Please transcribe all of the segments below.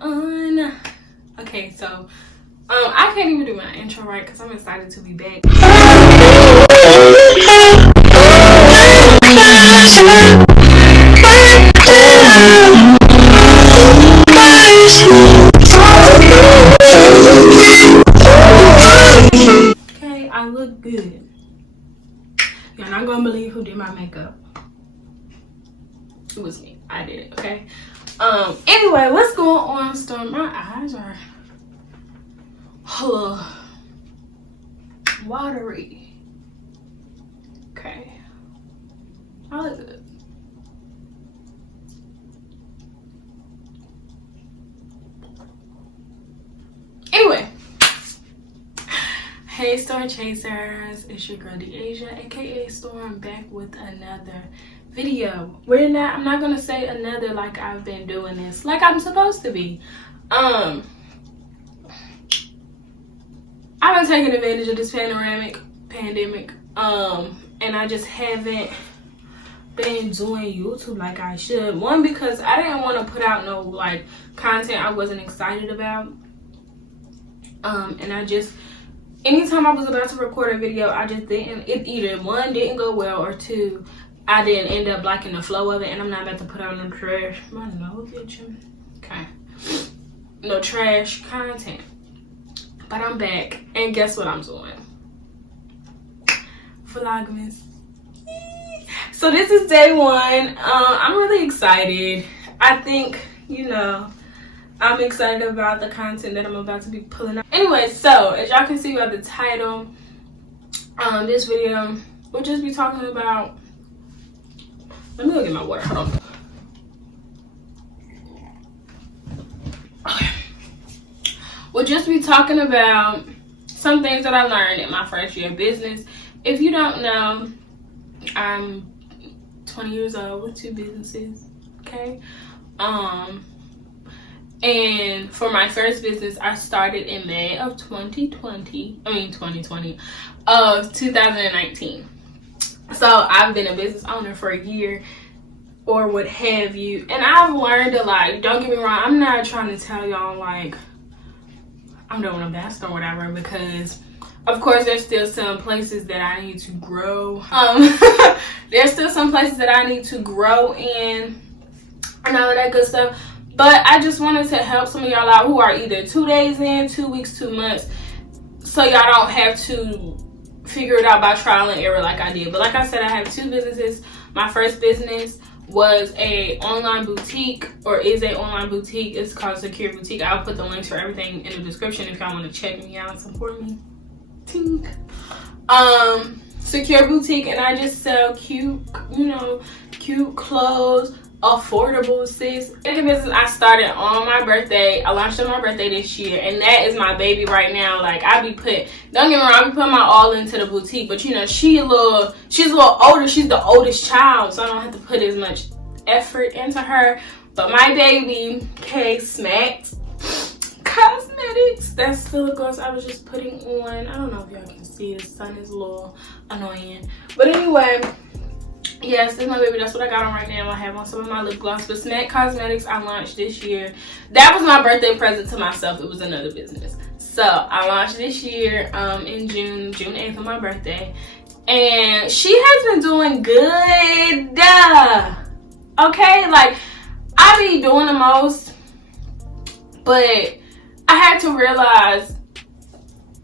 on. Okay, so I can't even do my intro right because I'm excited to be back. Okay, I look good. You're not gonna believe who did my makeup. It was me. I did it, okay? Anyway, what's going on, Storm? My eyes are watery. Okay. I look good. Anyway. Hey Storm Chasers, it's your girl Deasia, aka Storm, back with another video. I'm not gonna say another like I've been doing this like I'm supposed to be. I've been taking advantage of this pandemic, and I just haven't been doing YouTube like I should. One, because I didn't want to put out no like content I wasn't excited about. And I just, anytime I was about to record a video, I just didn't, it either one didn't go well or two, I didn't end up liking the flow of it, and I'm not about to put out no trash. My nose itching. Okay. No trash content. But I'm back, and guess what I'm doing? Vlogmas. So this is day one. I'm really excited. I think, you know, I'm excited about the content that I'm about to be pulling out. Anyway, so as y'all can see by the title, this video we'll just be talking about. Let me go get my water. Hold on. Okay. We'll just be talking about some things that I learned in my first year of business. If you don't know, I'm 20 years old with 2 businesses. Okay. And for my first business, I started in May of 2019. So I've been a business owner for a year or what have you. And I've learned a lot. Don't get me wrong. I'm not trying to tell y'all like I'm doing the best or whatever, because of course there's still some places that I need to grow. There's still some places that I need to grow in and all of that good stuff. But I just wanted to help some of y'all out who are either 2 days in, 2 weeks, 2 months, so y'all don't have to figure it out by trial and error like I did. But like I said, I have 2 businesses. My first business was a online boutique, or is a online boutique. It's called Secure Boutique. I'll put the links for everything in the description if y'all want to check me out and support me. Tink. Secure Boutique, and I just sell cute, you know, cute clothes. Affordable, sis. The business I started on my birthday. I launched on my birthday this year, and that is my baby right now. Like don't get me wrong, I be putting my all into the boutique, but you know, she's a little older. She's the oldest child, so I don't have to put as much effort into her. But my baby, K Smacked Cosmetics, that's the lip gloss I was just putting on. I don't know if y'all can see, the sun is a little annoying, but anyway, yes, this is my baby. That's what I got on right now. I have on some of my lip gloss. But Smack Cosmetics I launched this year. That was my birthday present to myself. It was another business. So I launched this year in June 8th on my birthday. And she has been doing good. Okay, like I be doing the most, but I had to realize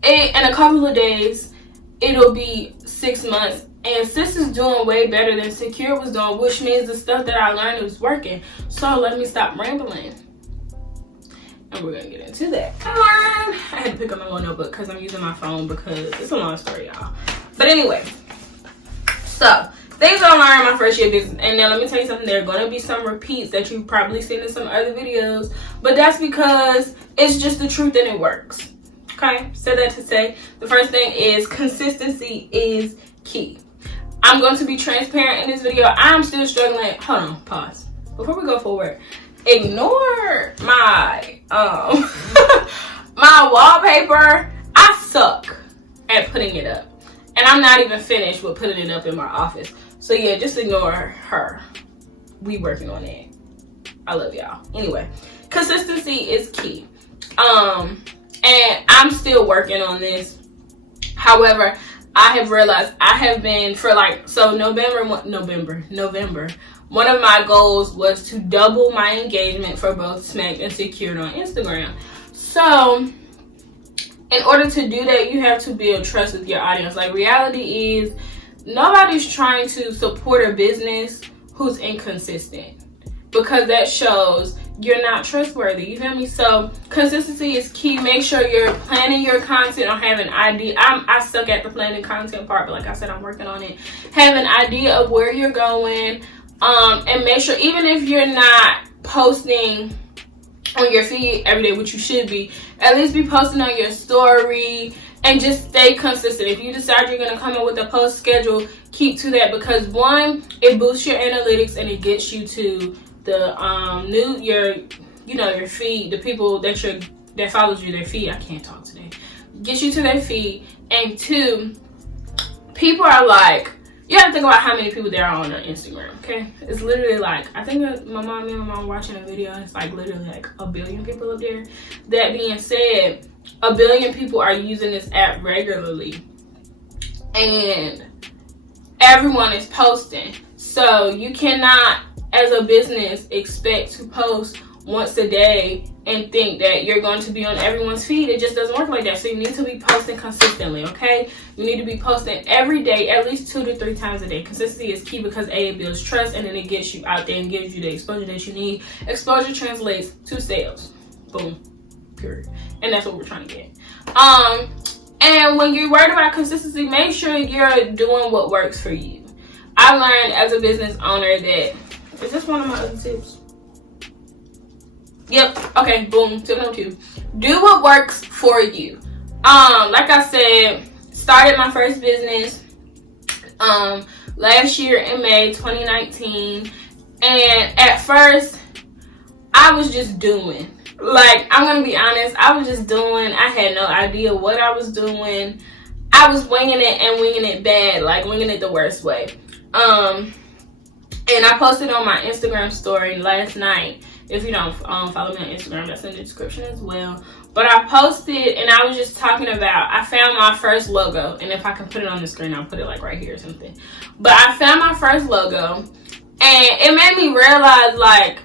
in a couple of days it'll be 6 months. And sis is doing way better than Secure was doing, which means the stuff that I learned was working. So let me stop rambling, and we're gonna get into that. I had to pick up my little notebook because I'm using my phone because it's a long story, y'all. But anyway, so things I learned in my first year of business. And now let me tell you something. There are gonna be some repeats that you've probably seen in some other videos, but that's because it's just the truth and it works. Okay, said that to say the first thing is consistency is key. I'm going to be transparent in this video. I'm still struggling. Hold on, pause. Before we go forward, ignore my my wallpaper. I suck at putting it up, and I'm not even finished with putting it up in my office. So yeah, just ignore her. We working on it. I love y'all. Anyway, consistency is key. And I'm still working on this. However, I have realized I have been for like, so November, one of my goals was to double my engagement for both Smacked and Secured on Instagram. So in order to do that, you have to build trust with your audience. Like, reality is nobody's trying to support a business who's inconsistent, because that shows you're not trustworthy. You feel me? So consistency is key. Make sure you're planning your content or have an idea. I suck at the planning content part, but like I said, I'm working on it. Have an idea of where you're going, and make sure, even if you're not posting on your feed every day, which you should be, at least be posting on your story, and just stay consistent. If you decide you're going to come up with a post schedule, keep to that, because one, it boosts your analytics and it gets you to the your feed, the people that follows you, their feed. I can't talk today. Gets you to their feed. And two, people are like, you have to think about how many people there are on Instagram, okay? It's literally like, I think me and my mom watching a video, it's like literally like 1 billion people up there. That being said, 1 billion people are using this app regularly, and everyone is posting. So you cannot, as a business, expect to post once a day and think that you're going to be on everyone's feed. It just doesn't work like that. So you need to be posting consistently, okay? You need to be posting every day, at least 2 to 3 times a day. Consistency is key, because it builds trust, and then it gets you out there and gives you the exposure that you need. Exposure translates to sales. Boom. Period. And that's what we're trying to get. And when you're worried about consistency, make sure you're doing what works for you. I learned as a business owner that, is this one of my other tips? Yep. Okay, boom. Tip number 2. Do what works for you. Like I said, started my first business last year in May 2019. And at first, I was just doing. Like, I'm going to be honest, I was just doing. I had no idea what I was doing. I was winging it, and winging it bad. Like, winging it the worst way. And I posted on my Instagram story last night. If you don't follow me on Instagram, that's in the description as well. But I posted, and I was just talking about, I found my first logo. And if I can put it on the screen, I'll put it like right here or something. But I found my first logo, and it made me realize, like,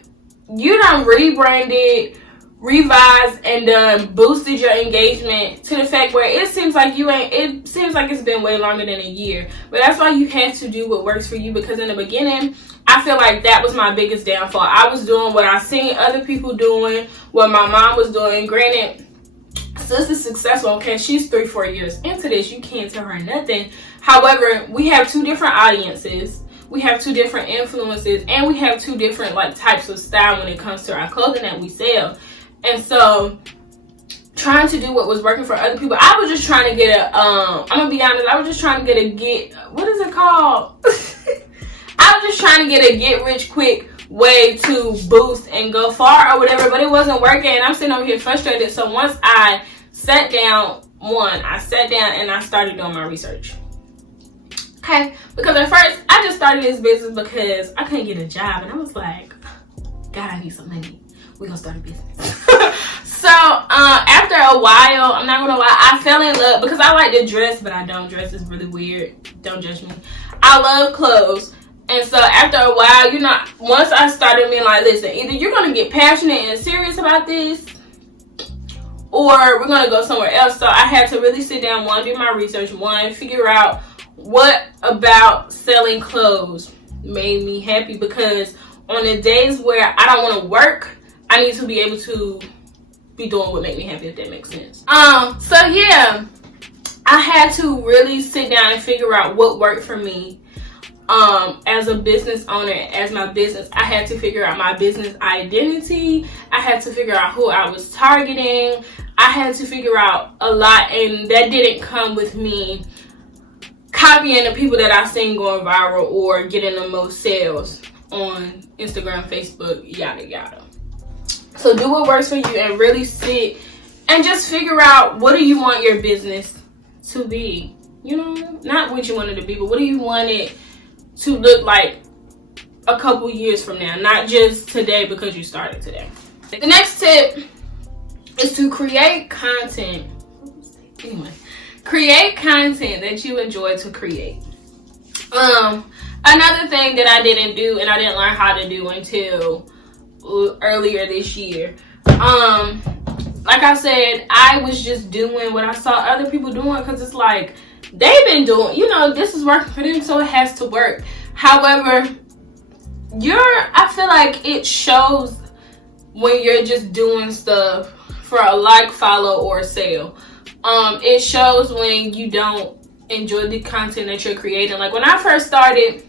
you done rebranded, revised, and done boosted your engagement to the fact where it seems like it seems like it's been way longer than a year. But that's why you have to do what works for you, because in the beginning, I feel like that was my biggest downfall. I was doing what I seen other people doing, what my mom was doing. Granted, sis is successful, okay? She's 3-4 years into this. You can't tell her nothing. However, we have 2 different audiences. We have 2 different influences, and we have 2 different types of style when it comes to our clothing that we sell. And so, trying to do what was working for other people, I was just trying to get I'm gonna be honest, I was just trying to what is it called? I was just trying to get a get rich quick way to boost and go far or whatever, but it wasn't working, and I'm sitting over here frustrated. So once I sat down, and I started doing my research. Okay, because at first I just started this business because I couldn't get a job, and I was like, God, I need some money. We're gonna start a business. So after a while, I'm not gonna lie, I fell in love, because I like to dress, but I don't dress. It's really weird. Don't judge me. I love clothes. And so after a while, once I started being like, listen, either you're gonna get passionate and serious about this, or we're gonna go somewhere else. So I had to really sit down, do my research, figure out what about selling clothes made me happy, because on the days where I don't want to work, I need to be able to be doing what makes me happy, if that makes sense. So yeah, I had to really sit down and figure out what worked for me. As a business owner, as my business, I had to figure out my business identity. I had to figure out who I was targeting. I had to figure out a lot, and that didn't come with me copying the people that I've seen going viral or getting the most sales on Instagram, Facebook, yada yada. So do what works for you, and really sit and just figure out, what do you want your business to be? You know, not what you want it to be, but what do you want it to look like a couple years from now, not just today because you started today. The next tip is to create content. Anyway, create content that you enjoy to create. Another thing that I didn't do and I didn't learn how to do until earlier this year. Like I said, I was just doing what I saw other people doing because it's like they've been doing, you know, this is working for them, so it has to work. However, I feel like it shows when you're just doing stuff for a like, follow, or sale. It shows when you don't enjoy the content that you're creating. Like when I first started,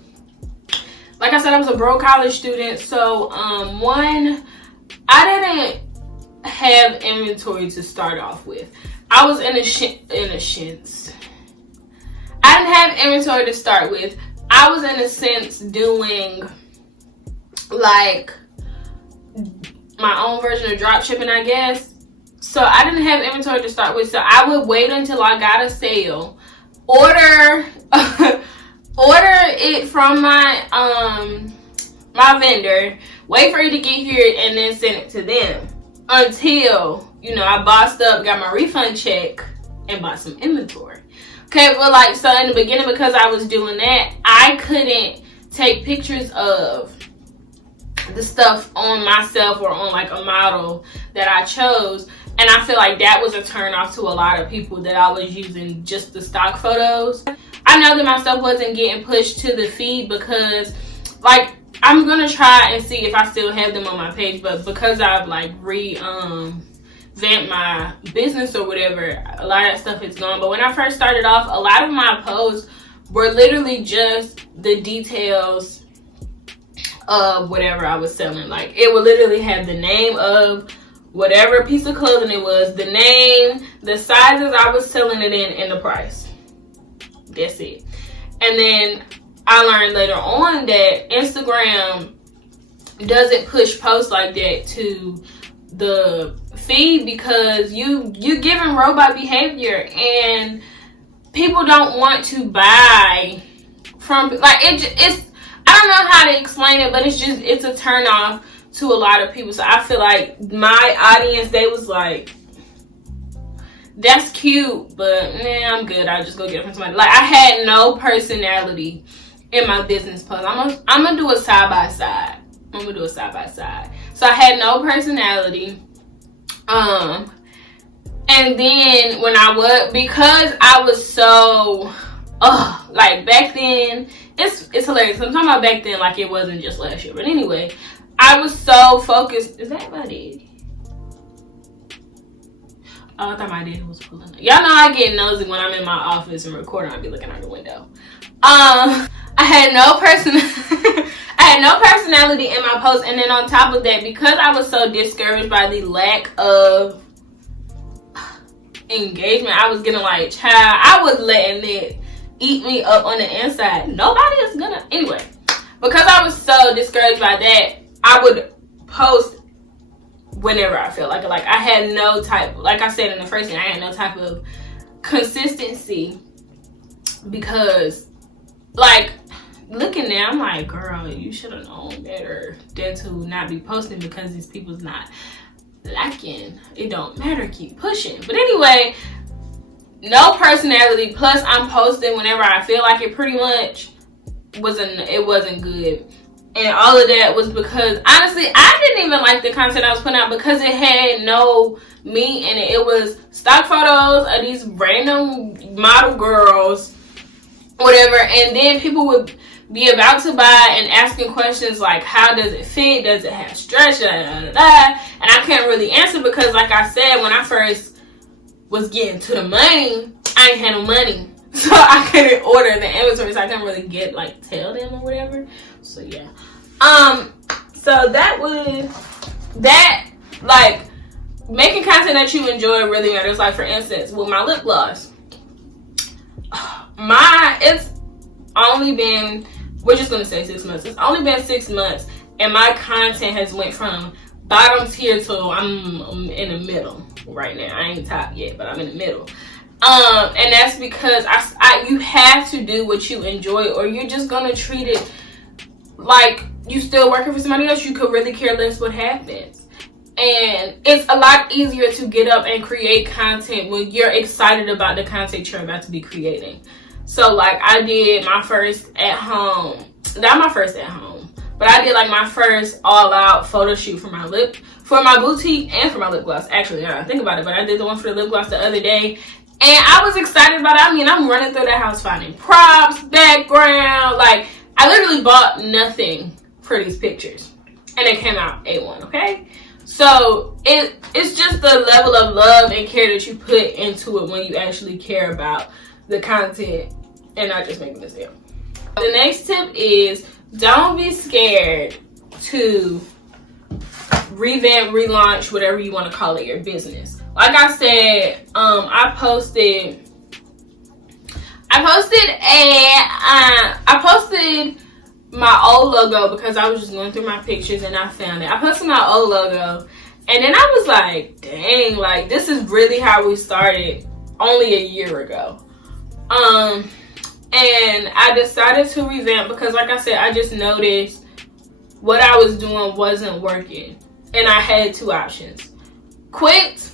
like I said, I was a broke college student. So I didn't have inventory to start off with. I was in a sense. I didn't have inventory to start with. I was in a sense doing like my own version of drop shipping, I guess. So I didn't have inventory to start with. So I would wait until I got a sale, order it from my my vendor, wait for it to get here, and then send it to them until, you know, I bossed up, got my refund check, and bought some inventory. Okay, but like, so in the beginning, because I was doing that, I couldn't take pictures of the stuff on myself or on like a model that I chose. And I feel like that was a turn off to a lot of people, that I was using just the stock photos. I know that my stuff wasn't getting pushed to the feed because, like, I'm gonna try and see if I still have them on my page, but because I've like revamped my business or whatever, a lot of that stuff is gone. But when I first started off, a lot of my posts were literally just the details of whatever I was selling. Like, it would literally have the name of whatever piece of clothing it was, the name, the sizes I was selling it in, and the price. That's it. And then I learned later on that Instagram doesn't push posts like that to the feed because you're giving robot behavior, and people don't want to buy from, like, it's I don't know how to explain it, but it's a turn off to a lot of people. So I feel like my audience, they was like, that's cute, but man, I'm good, I'll just go get it from somebody. Like, I had no personality in my business post. I'm gonna do a side by side. So I had no personality. And then when because I was so like back then, it's hilarious. I'm talking about back then like it wasn't just last year. But anyway, I was so focused. Is that my daddy? Oh, I thought my daddy was pulling up. Y'all know I get nosy when I'm in my office and recording. I'll be looking out the window. I had no personality in my post. And then on top of that, because I was so discouraged by the lack of engagement, I was getting like, child, I was letting it eat me up on the inside. Nobody is gonna, anyway, because I was so discouraged by that, I would post whenever I felt like it. Like, I had no type, like I said in the first thing, I had no type of consistency, because like looking now, I'm like, girl, you should have known better than to not be posting because these people's not liking. It don't matter, keep pushing. But anyway, no personality, plus I'm posting whenever I feel like it. Pretty much it wasn't good. And all of that was because, honestly, I didn't even like the content I was putting out because it had no me in it. It was stock photos of these random model girls, whatever, and then people would be about to buy and asking questions like, how does it fit? Does it have stretch? And I can't really answer because, like I said, when I first was getting to the money, I ain't had no money. So I couldn't order the inventory, so I couldn't really tell them or whatever. So yeah. So that was that, like, making content that you enjoy really matters. Like, for instance, with my lip gloss, it's only been, we're just gonna say 6 months. It's only been 6 months, and my content has went from bottom tier to I'm in the middle right now. I ain't top yet, but I'm in the middle. And that's because you have to do what you enjoy, or you're just gonna treat it like you still working for somebody else. You could really care less what happens. And it's a lot easier to get up and create content when you're excited about the content you're about to be creating. So like I did my first at home, not my first at home, but I did like my first all out photo shoot for my boutique and for my lip gloss. Actually, I don't think about it, but I did the one for the lip gloss the other day. And I was excited about it. I mean, I'm running through that house finding props, background. Like, I literally bought nothing for these pictures. And it came out A1, okay? So, it's just the level of love and care that you put into it when you actually care about the content and not just making this video. The next tip is, don't be scared to revamp, relaunch, whatever you want to call it, your business. Like I said, I posted my old logo because I was just going through my pictures and I found it. I posted my old logo and then I was like, dang, like this is really how we started only a year ago. And I decided to revamp because like I said, I just noticed what I was doing wasn't working. And I had two options. Quit,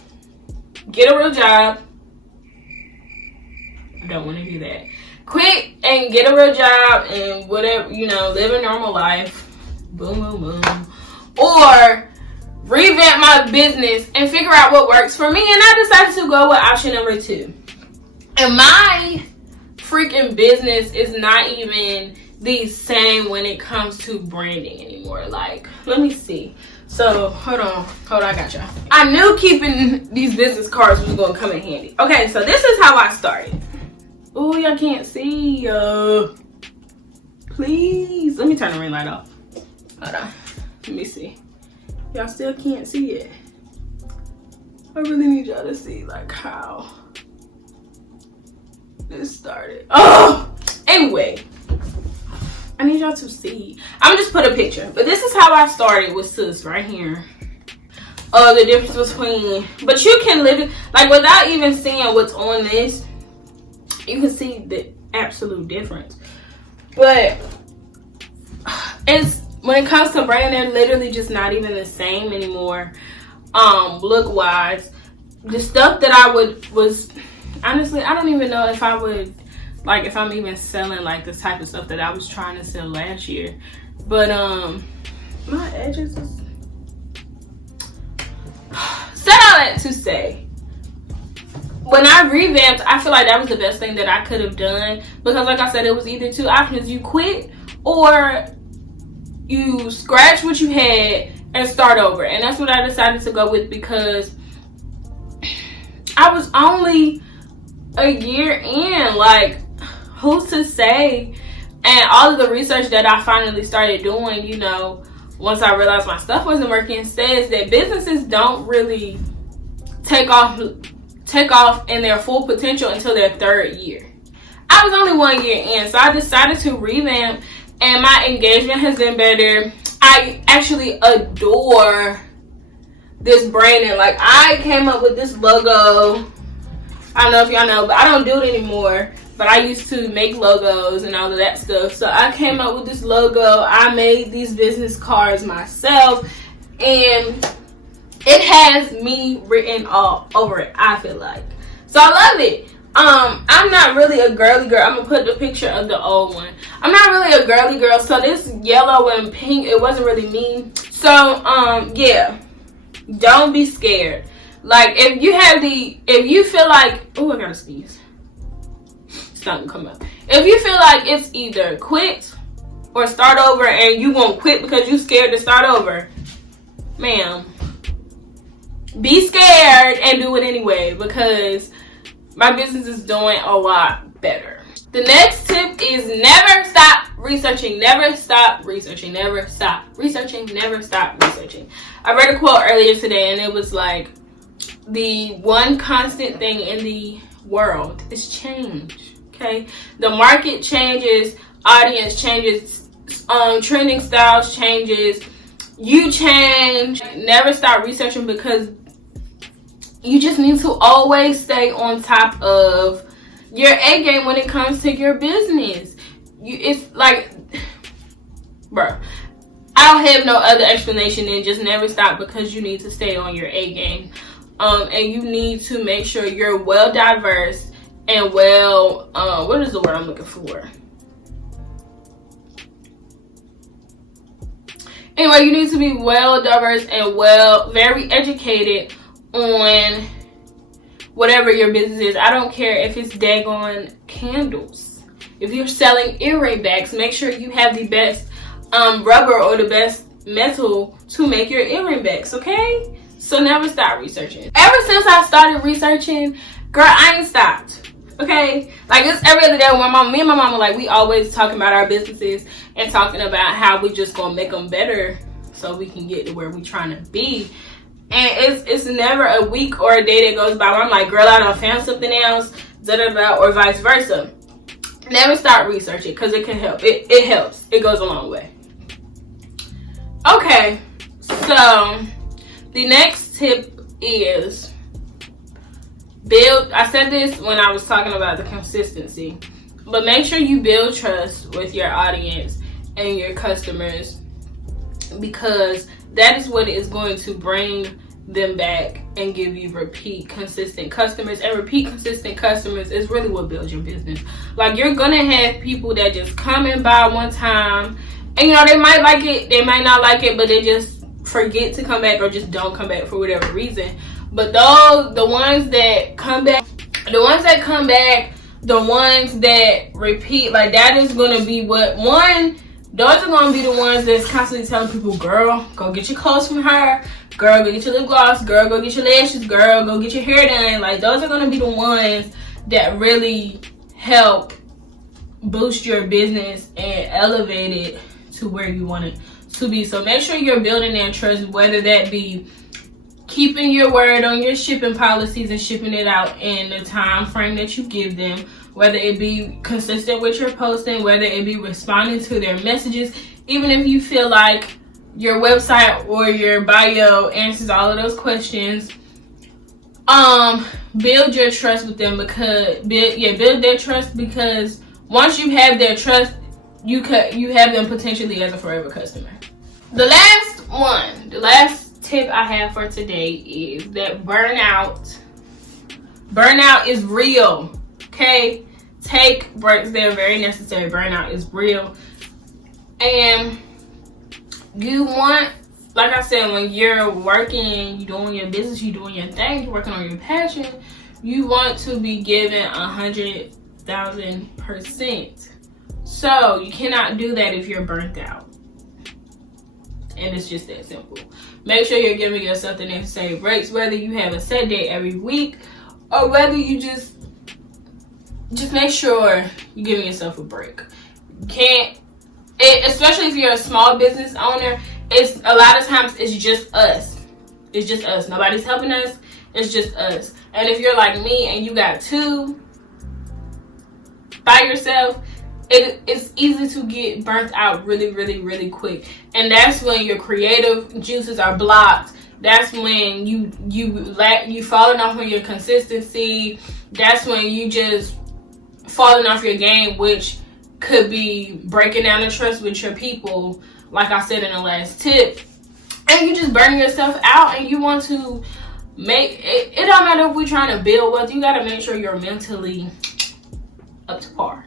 get a real job. I don't want to do that. Quit and get a real job and whatever, you know, live a normal life. Boom, boom, boom. Or revamp my business and figure out what works for me. And I decided to go with option number 2. And my freaking business is not even the same when it comes to branding anymore. Like, let me see. So, hold on, I got y'all. I knew keeping these business cards was going to come in handy. Okay, so this is how I started. Oh, y'all can't see. Please, let me turn the ring light off. Hold on, let me see. Y'all still can't see it. I really need y'all to see, like, how this started. Oh, anyway. I need y'all to see. I'm just put a picture, but this is how I started with sis right here. The difference between, but you can live it like without even seeing what's on this. You can see the absolute difference. But it's when it comes to branding, they're literally just not even the same anymore. Look wise, the stuff that I was honestly, I don't even know if I would. Like if I'm even selling like the type of stuff that I was trying to sell last year. But my edges is said all that to say, when I revamped, I feel like that was the best thing that I could have done. Because like I said, it was either two options. You quit or you scratch what you had and start over. And that's what I decided to go with because I was only a year in. Like, who's to say? And all of the research that I finally started doing, you know, once I realized my stuff wasn't working, says that businesses don't really take off in their full potential until their 3rd year. I was only 1 year in, so I decided to revamp, and my engagement has been better. I actually adore this branding. Like, I came up with this logo. I don't know if y'all know, but I don't do it anymore. But I used to make logos and all of that stuff. So I came up with this logo. I made these business cards myself. And it has me written all over it, I feel like. So I love it. I'm not really a girly girl. I'm going to put the picture of the old one. I'm not really a girly girl. So this yellow and pink, it wasn't really me. So, yeah. Don't be scared. Like, if you feel like, oh, I got to sneeze. Something come up. If you feel like it's either quit or start over and you won't quit because you're scared to start over, ma'am, be scared and do it anyway because my business is doing a lot better. The next tip is never stop researching. Never stop researching. Never stop researching. Never stop researching. I read a quote earlier today and it was like, the one constant thing in the world is change. Okay, the market changes, audience changes, trending styles changes, you change. Never stop researching because you just need to always stay on top of your A game when it comes to your business. It's like, bro, I don't have no other explanation than just never stop, because you need to stay on your A game. And you need to make sure you're well diverse and well, what is the word I'm looking for? Anyway, you need to be well diverse and very educated on whatever your business is. I don't care if it's daggone candles. If you're selling earring backs, make sure you have the best rubber or the best metal to make your earring backs, okay? So never stop researching. Ever since I started researching, girl, I ain't stopped. Okay, like it's every other day with my mom. Me and my mama, like, we always talking about our businesses and talking about how we just gonna make them better so we can get to where we trying to be. And it's never a week or a day that goes by where I'm like, girl, I done found something else, or vice versa. Never stop researching, because it can help. It helps. It goes a long way. Okay, so the next tip is build. I said this when I was talking about the consistency, but make sure you build trust with your audience and your customers, because that is what is going to bring them back and give you repeat consistent customers. And repeat consistent customers is really what builds your business. Like, you're gonna have people that just come and buy one time, and you know, they might like it, they might not like it, but they just forget to come back or just don't come back for whatever reason. But the ones that come back, the ones that repeat, like, that is gonna be those are gonna be the ones that's constantly telling people, girl, go get your clothes from her, girl, go get your lip gloss, girl, go get your lashes, girl, go get your hair done. Like, those are gonna be the ones that really help boost your business and elevate it to where you want it to be. So make sure you're building that trust, whether that be keeping your word on your shipping policies and shipping it out in the time frame that you give them, whether it be consistent with your posting, whether it be responding to their messages, even if you feel like your website or your bio answers all of those questions. Build your trust with them, build their trust, because once you have their trust, you have them potentially as a forever customer. The last tip I have for today is that burnout is real. Okay, take breaks. They're very necessary. Burnout is real, and you want, like I said, when you're working, you're doing your business, you're doing your thing, you're working on your passion, you want to be given 100,000%. So you cannot do that if you're burnt out, and it's just that simple. Make sure you're giving yourself the necessary breaks, whether you have a set day every week or whether you just make sure you're giving yourself a break. You can't, especially if you're a small business owner, it's a lot of times it's just us. It's just us. Nobody's helping us. It's just us. And if you're like me and you got two by yourself, it's easy to get burnt out really, really, really quick. And that's when your creative juices are blocked. That's when you falling off on your consistency. That's when you just falling off your game, which could be breaking down the trust with your people, like I said in the last tip. And you just burning yourself out, and you want to make it. It don't matter if we're trying to build wealth. You got to make sure you're mentally up to par.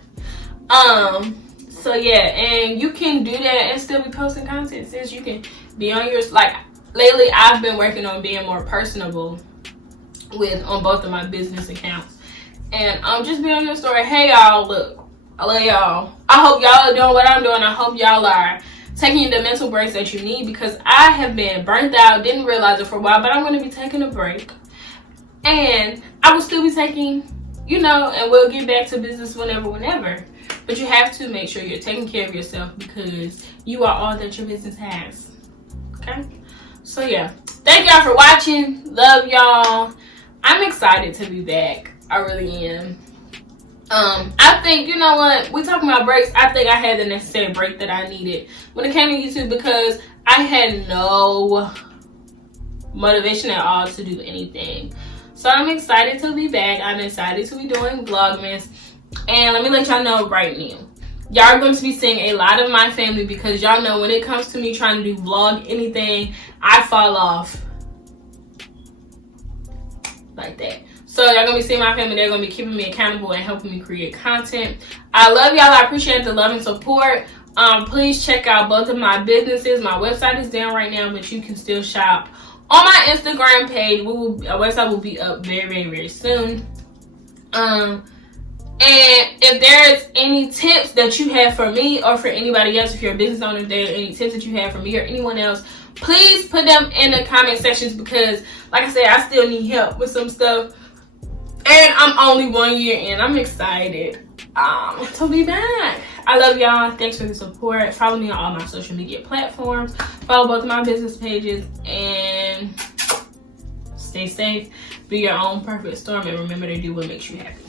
So yeah, and you can do that and still be posting content. Since you can be on your, like, lately I've been working on being more personable on both of my business accounts, and just be on your story. Hey y'all, look, I love y'all. I hope y'all are doing what I'm doing. I hope y'all are taking the mental breaks that you need, because I have been burnt out, didn't realize it for a while, but I'm going to be taking a break, and I will still be taking, and we'll get back to business whenever. But you have to make sure you're taking care of yourself, because you are all that your business has. Okay? So yeah. Thank y'all for watching. Love y'all. I'm excited to be back. I really am. I think, you know what? We talking about breaks. I think I had the necessary break that I needed when it came to YouTube, because I had no motivation at all to do anything. So I'm excited to be back. I'm excited to be doing Vlogmas. And let me let y'all know right now, y'all are going to be seeing a lot of my family, because y'all know when it comes to me trying to do vlog anything, I fall off like that. So y'all gonna be seeing my family. They're gonna be keeping me accountable and helping me create content. I love y'all. I appreciate the love and support. Please check out both of my businesses. My website is down right now, but you can still shop on my Instagram page. Our website will be up very, very, very soon. And if there's any tips that you have for me or for anybody else, if you're a business owner, if there are any tips that you have for me or anyone else, please put them in the comment sections, because like I said, I still need help with some stuff. And I'm only 1 year in. I'm excited to be back. I love y'all. Thanks for the support. Follow me on all my social media platforms. Follow both of my business pages. And stay safe. Be your own perfect storm. And remember to do what makes you happy.